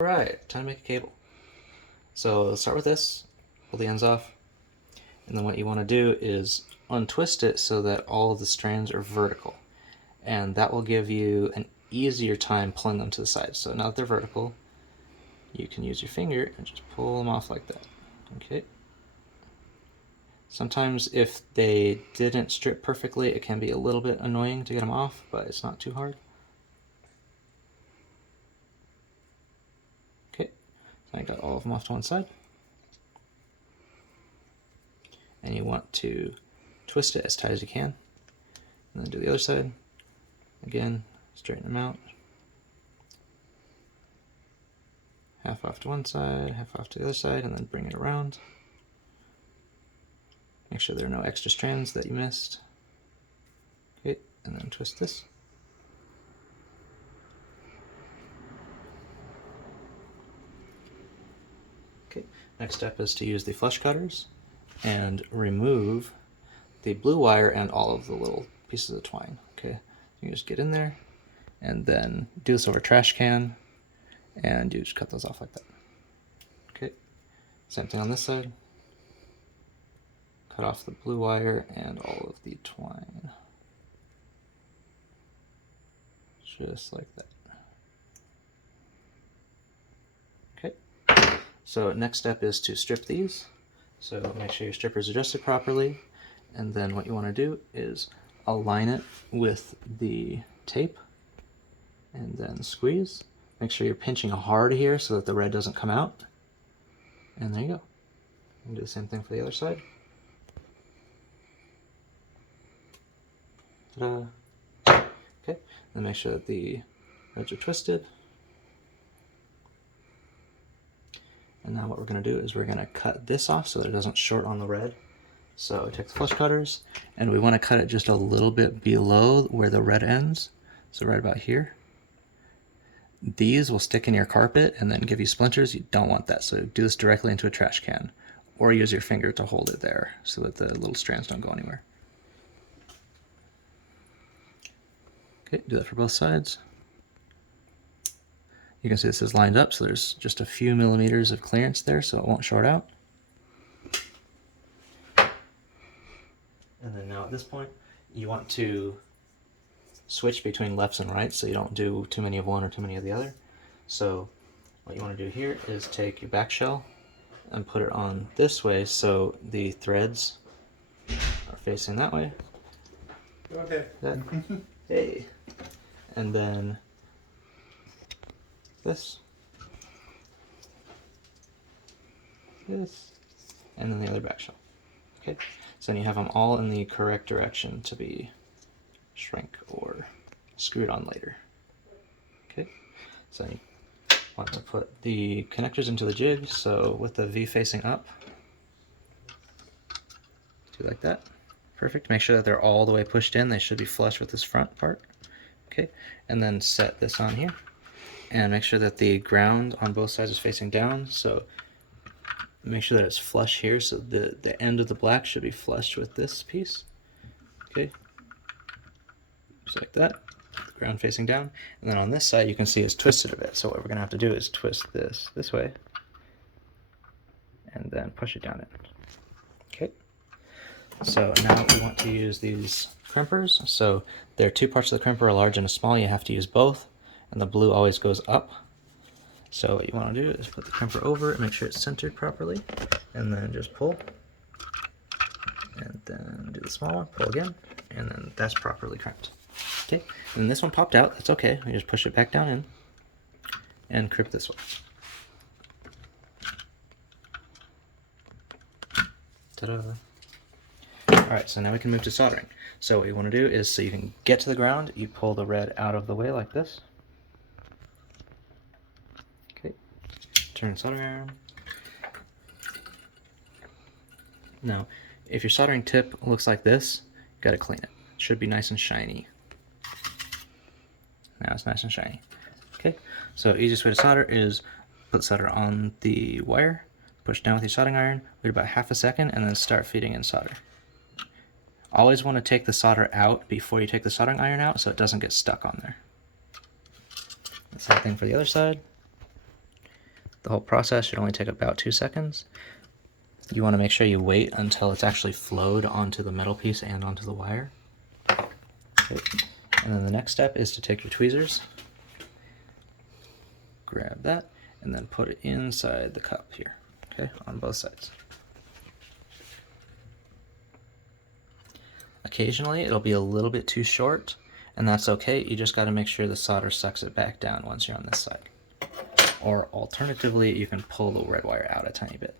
Alright, time to make a cable. So start with this, pull the ends off, and then what you want to do is untwist it so that all of the strands are vertical. And that will give you an easier time pulling them to the side. So now that they're vertical, you can use your finger and just pull them off like that. Okay. Sometimes if they didn't strip perfectly, it can be a little bit annoying to get them off, but it's not too hard. Okay, so I got all of them off to one side. And you want to twist it as tight as you can. And then do the other side. Again, straighten them out. Half off to one side, half off to the other side, and then bring it around. Make sure there are no extra strands that you missed. Okay, and then twist this. Okay, next step is to use the flush cutters and remove the blue wire and all of the little pieces of twine. Okay, you just get in there and then do this over a trash can and you just cut those off like that. Okay, same thing on this side. Cut off the blue wire and all of the twine. Just like that. Okay, so next step is to strip these. So make sure your stripper is adjusted properly, and then what you want to do is align it with the tape and then squeeze. Make sure you're pinching hard here so that the red doesn't come out. And there you go. And do the same thing for the other side. Ta-da. Okay, then make sure that the reds are twisted. And now what we're going to do is we're going to cut this off so that it doesn't short on the red. So take the flush cutters, and we want to cut it just a little bit below where the red ends. So right about here. These will stick in your carpet and then give you splinters. You don't want that, so do this directly into a trash can. Or use your finger to hold it there so that the little strands don't go anywhere. Okay, do that for both sides. You can see this is lined up, so there's just a few millimeters of clearance there, so it won't short out. And then now at this point, you want to switch between lefts and rights so you don't do too many of one or too many of the other. So what you want to do here is take your back shell and put it on this way so the threads are facing that way. Okay. That, hey. And then this, and then the other back shell. Okay, so then you have them all in the correct direction to be shrink or screwed on later. Okay, so you want to put the connectors into the jig, so with the V facing up, do like that. Perfect. Make sure that they're all the way pushed in. They should be flush with this front part. Okay, and then set this on here. And make sure that the ground on both sides is facing down, so make sure that it's flush here, so the end of the black should be flush with this piece. Okay, just like that, the ground facing down. And then on this side you can see it's twisted a bit, so what we're going to have to do is twist this way and then push it down in. Okay, so now we want to use these crimpers. So there are two parts of the crimper, a large and a small. You have to use both, and the blue always goes up. So what you want to do is put the crimper over it, make sure it's centered properly, and then just pull. And then do the small one, pull again, and then that's properly crimped. Okay, and this one popped out, that's okay. We just push it back down in and crimp this one. Ta-da! Alright, so now we can move to soldering. So what you want to do is, so you can get to the ground, you pull the red out of the way like this. Okay, turn the soldering iron. Now, if your soldering tip looks like this, you gotta clean it. It should be nice and shiny. Now it's nice and shiny. Okay, so easiest way to solder is put solder on the wire, push down with your soldering iron, wait about half a second, and then start feeding in solder. Always want to take the solder out before you take the soldering iron out so it doesn't get stuck on there. Same thing for the other side. The whole process should only take about 2 seconds. You want to make sure you wait until it's actually flowed onto the metal piece and onto the wire. Okay. And then the next step is to take your tweezers, grab that, and then put it inside the cup here, okay, on both sides. Occasionally it'll be a little bit too short, and that's okay. You just got to make sure the solder sucks it back down once you're on this side. Or alternatively, you can pull the red wire out a tiny bit,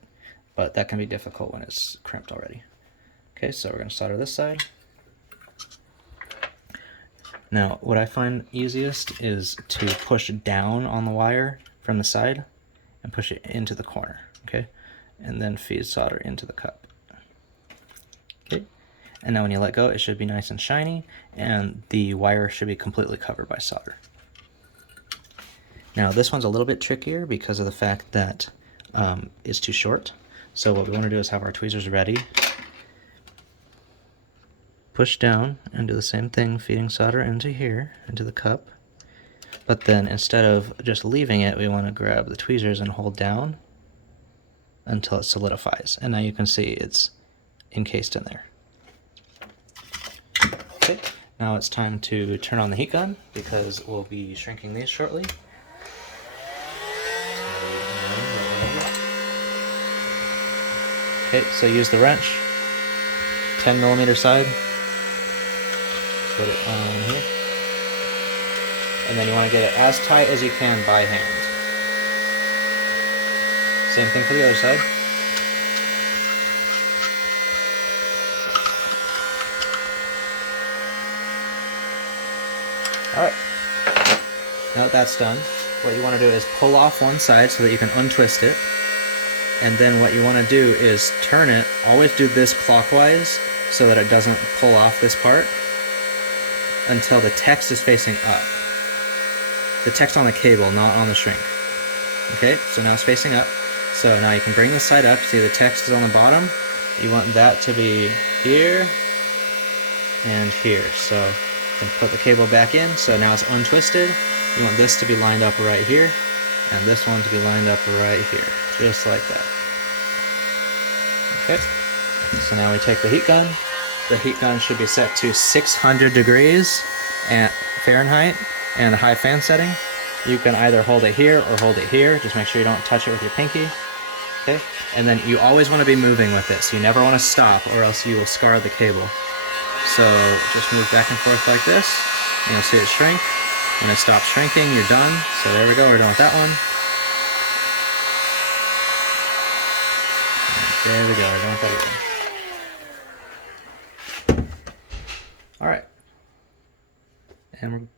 but that can be difficult when it's crimped already. Okay, so we're going to solder this side. Now, what I find easiest is to push down on the wire from the side and push it into the corner, okay? And then feed solder into the cup. Okay, and now when you let go, it should be nice and shiny, and the wire should be completely covered by solder. Now, this one's a little bit trickier because of the fact that it's too short. So what we want to do is have our tweezers ready. Push down and do the same thing, feeding solder into here, into the cup. But then instead of just leaving it, we want to grab the tweezers and hold down until it solidifies. And now you can see it's encased in there. Okay, now it's time to turn on the heat gun because we'll be shrinking these shortly. Okay, so use the wrench, 10mm side. Put it on here. And then you want to get it as tight as you can by hand. Same thing for the other side. Alright. Now that that's done, what you want to do is pull off one side so that you can untwist it. And then what you want to do is turn it, always do this clockwise so that it doesn't pull off this part, until the text is facing up. The text on the cable, not on the shrink. Okay, so now it's facing up. So now you can bring this side up, see the text is on the bottom. You want that to be here and here. So you can put the cable back in, so now it's untwisted. You want this to be lined up right here, and this one to be lined up right here, just like that. Okay, so now we take the heat gun. The heat gun should be set to 600 degrees at Fahrenheit and a high fan setting. You can either hold it here or hold it here. Just make sure you don't touch it with your pinky. Okay, and then you always want to be moving with it, so you never want to stop or else you will scar the cable. So just move back and forth like this, and you'll see it shrink. When it stops shrinking, you're done. So there we go, we're done with that one. There we go, we're done with that one. All right, and we're